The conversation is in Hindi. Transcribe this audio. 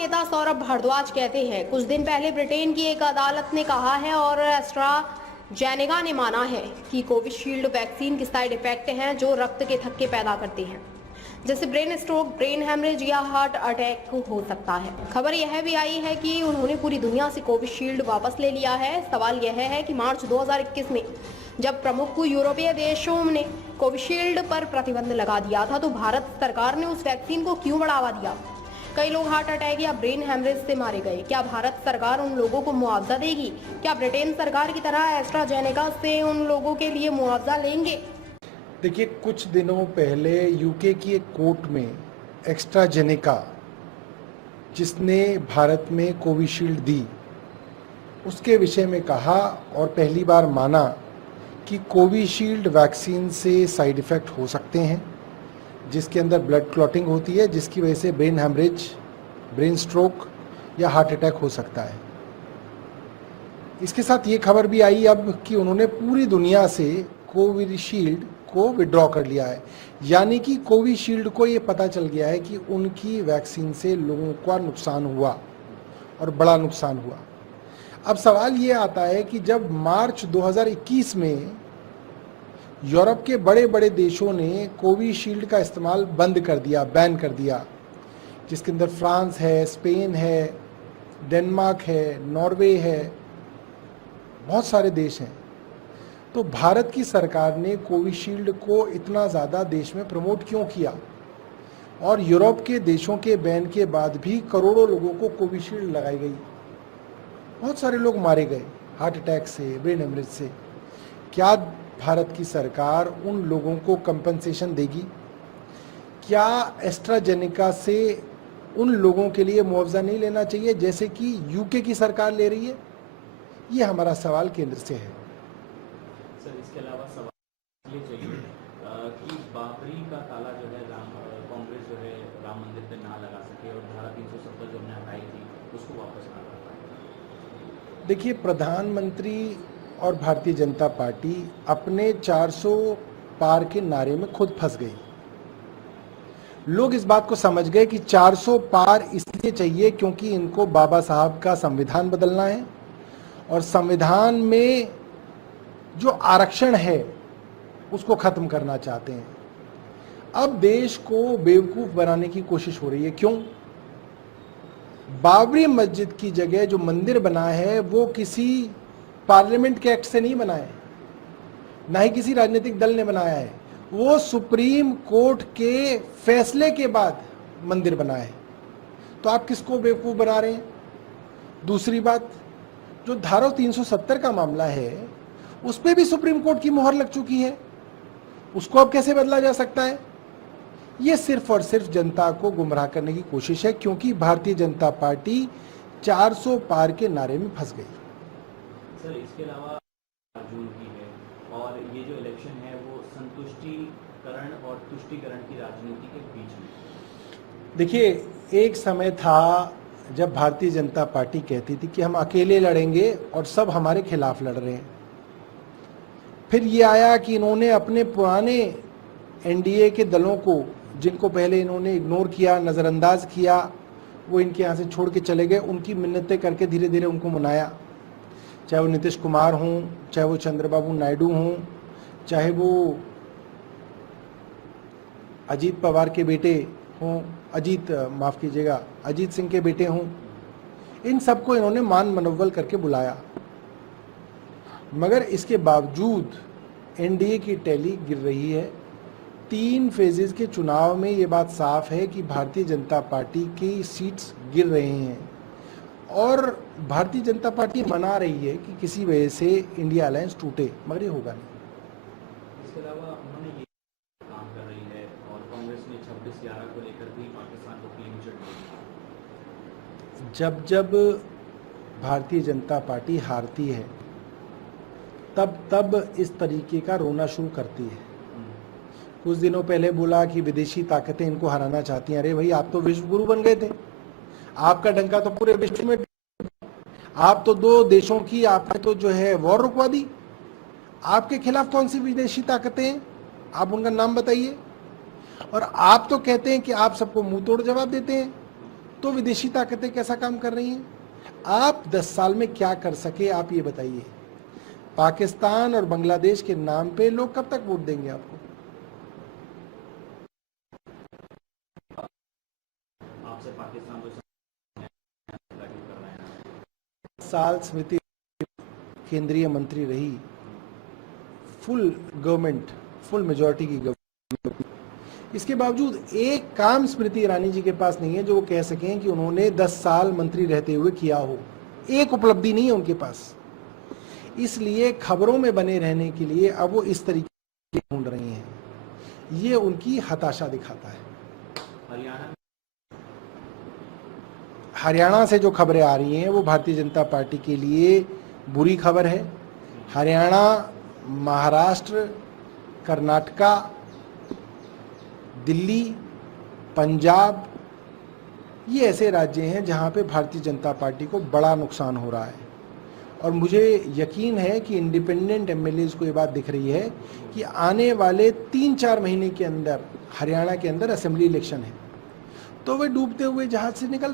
नेता सौरभ भारद्वाज कहते हैं, कुछ दिन पहले ब्रिटेन की एक अदालत ने कहा है और एस्ट्राजेनेका ने माना है कि कोविशील्ड वैक्सीन के साइड इफेक्ट हैं जो रक्त के थक्के पैदा करते हैं, जैसे ब्रेन स्ट्रोक, ब्रेन हेमरेज या हार्ट अटैक हो सकता है। खबर यह भी आई है कि उन्होंने पूरी दुनिया से कोविशील्ड वापस ले लिया है। सवाल यह है कि मार्च 2021 में जब प्रमुख यूरोपीय देशों ने कोविशील्ड पर प्रतिबंध लगा दिया था, तो भारत सरकार ने उस वैक्सीन को क्यों बढ़ावा दिया? कई लोग हार्ट अटैक या ब्रेन हेमरेज से मारे गए। क्या भारत सरकार उन लोगों को मुआवजा देगी? क्या ब्रिटेन सरकार की तरह एस्ट्राजेनेका से उन लोगों के लिए मुआवजा लेंगे? देखिए, कुछ दिनों पहले यूके की एक कोर्ट में एस्ट्राजेनेका, जिसने भारत में कोविशील्ड दी, उसके विषय में कहा और पहली बार माना कि कोविशील्ड वैक्सीन से साइड इफ़ेक्ट हो सकते हैं, जिसके अंदर ब्लड क्लॉटिंग होती है, जिसकी वजह से ब्रेन हेमरेज, ब्रेन स्ट्रोक या हार्ट अटैक हो सकता है। इसके साथ ये खबर भी आई अब कि उन्होंने पूरी दुनिया से कोविशील्ड को विड्रॉ कर लिया है, यानी कि कोविशील्ड को ये पता चल गया है कि उनकी वैक्सीन से लोगों का नुकसान हुआ और बड़ा नुकसान हुआ। अब सवाल ये आता है कि जब मार्च 2021 में यूरोप के बड़े बड़े देशों ने कोविशील्ड का इस्तेमाल बंद कर दिया, बैन कर दिया, जिसके अंदर फ्रांस है, स्पेन है, डेनमार्क है, नॉर्वे है, बहुत सारे देश हैं, तो भारत की सरकार ने कोविशील्ड को इतना ज़्यादा देश में प्रमोट क्यों किया? और यूरोप के देशों के बैन के बाद भी करोड़ों लोगों को कोविशील्ड लगाई गई, बहुत सारे लोग मारे गए हार्ट अटैक से, ब्रेन हेमरेज से। क्या भारत की सरकार उन लोगों को कंपनसेशन देगी? क्या एस्ट्राजेनेका से उन लोगों के लिए मुआवजा नहीं लेना चाहिए जैसे कि यूके की सरकार ले रही है? ये हमारा सवाल केंद्र से है। सर, इसके अलावा सवाल ये चाहिए कि बाबरी का ताला जो है कांग्रेस जो है राम मंदिर पे ना लगा सके और धारा 370 जो हमने हटाई थी उसको वापस ना ला पाए। देखिए, प्रधानमंत्री और भारतीय जनता पार्टी अपने 400 पार के नारे में खुद फंस गई। लोग इस बात को समझ गए कि 400 पार इसलिए चाहिए क्योंकि इनको बाबा साहब का संविधान बदलना है और संविधान में जो आरक्षण है उसको खत्म करना चाहते हैं। अब देश को बेवकूफ बनाने की कोशिश हो रही है। क्यों? बाबरी मस्जिद की जगह जो मंदिर बना है वो किसी पार्लियामेंट के एक्ट से नहीं बना है, ना ही किसी राजनीतिक दल ने बनाया है, वो सुप्रीम कोर्ट के फैसले के बाद मंदिर बना है। तो आप किसको बेवकूफ बना रहे हैं? दूसरी बात, जो धारा 370 का मामला है उस पर भी सुप्रीम कोर्ट की मोहर लग चुकी है, उसको अब कैसे बदला जा सकता है? ये सिर्फ और सिर्फ जनता को गुमराह करने की कोशिश है, क्योंकि भारतीय जनता पार्टी 400 पार के नारे में फंस गई। सर, इसके अलावा जून की है और ये जो इलेक्शन है वो संतुष्टिकरण और तुष्टिकरण की राजनीति के बीच में। देखिए, एक समय था जब भारतीय जनता पार्टी कहती थी कि हम अकेले लड़ेंगे और सब हमारे खिलाफ लड़ रहे हैं। फिर ये आया कि इन्होंने अपने पुराने एनडीए के दलों को, जिनको पहले इन्होंने इग्नोर किया, नज़रअंदाज किया, वो इनके यहाँ से छोड़ के चले गए, उनकी मिन्नतें करके धीरे धीरे उनको मनाया। चाहे वो नीतीश कुमार हों, चाहे वो चंद्रबाबू नायडू हों, चाहे वो अजीत पवार के बेटे हों, अजीत सिंह के बेटे हों, इन सबको इन्होंने मान मनोबल करके बुलाया। मगर इसके बावजूद एनडीए की टैली गिर रही है। 3 फेजेस के चुनाव में ये बात साफ है कि भारतीय जनता पार्टी की सीट्स गिर रही हैं और भारतीय जनता पार्टी मना रही है कि किसी वजह से इंडिया अलायंस टूटे, मगर ये होगा नहीं। इसके अलावा उन्होंने ये काम कर रही है और कांग्रेस ने 26/11 को लेकर भी पाकिस्तान को क्लीन चिट दी। जब जब भारतीय जनता पार्टी हारती है तब इस तरीके का रोना शुरू करती है। कुछ दिनों पहले बोला कि विदेशी ताकतें इनको हराना चाहती हैं। अरे भाई, आप तो विश्व गुरु बन गए थे, आपका डंका तो पूरे विश्व में, आप तो 2 देशों की आपने तो जो है वॉर रुकवा दी। आपके खिलाफ कौन सी विदेशी ताकतें हैं? आप उनका नाम बताइए। और आप तो कहते हैं कि आप सबको मुंह तोड़ जवाब देते हैं। तो विदेशी ताकतें कैसा काम कर रही हैं? आप 10 साल में क्या कर सके, आप ये बताइए। पाकिस्तान और बांग्लादेश के नाम पे लोग कब तक वोट देंगे आपको? आपसे पाकिस्तान जो कर रहे हैं साल स्मृति केंद्रीय मंत्री रही, फुल गवर्नमेंट, फुल मेजॉरिटी की गवर्नमेंट, इसके बावजूद एक काम स्मृति ईरानी जी के पास नहीं है जो वो कह सकें कि उन्होंने 10 साल मंत्री रहते हुए किया हो। एक उपलब्धि नहीं है उनके पास। इसलिए खबरों में बने रहने के लिए अब वो इस तरीके से ढूंढ रही हैं। ये उनकी हताशा दिखाता है। हरियाणा से जो खबरें आ रही हैं वो भारतीय जनता पार्टी के लिए बुरी खबर है। हरियाणा, महाराष्ट्र, कर्नाटका, दिल्ली, पंजाब, ये ऐसे राज्य हैं जहां पे भारतीय जनता पार्टी को बड़ा नुकसान हो रहा है। और मुझे यकीन है कि इंडिपेंडेंट एमएलएज को ये बात दिख रही है कि आने वाले 3-4 महीने के अंदर हरियाणा के अंदर असेंबली इलेक्शन है, तो वे डूबते हुए जहाज से निकल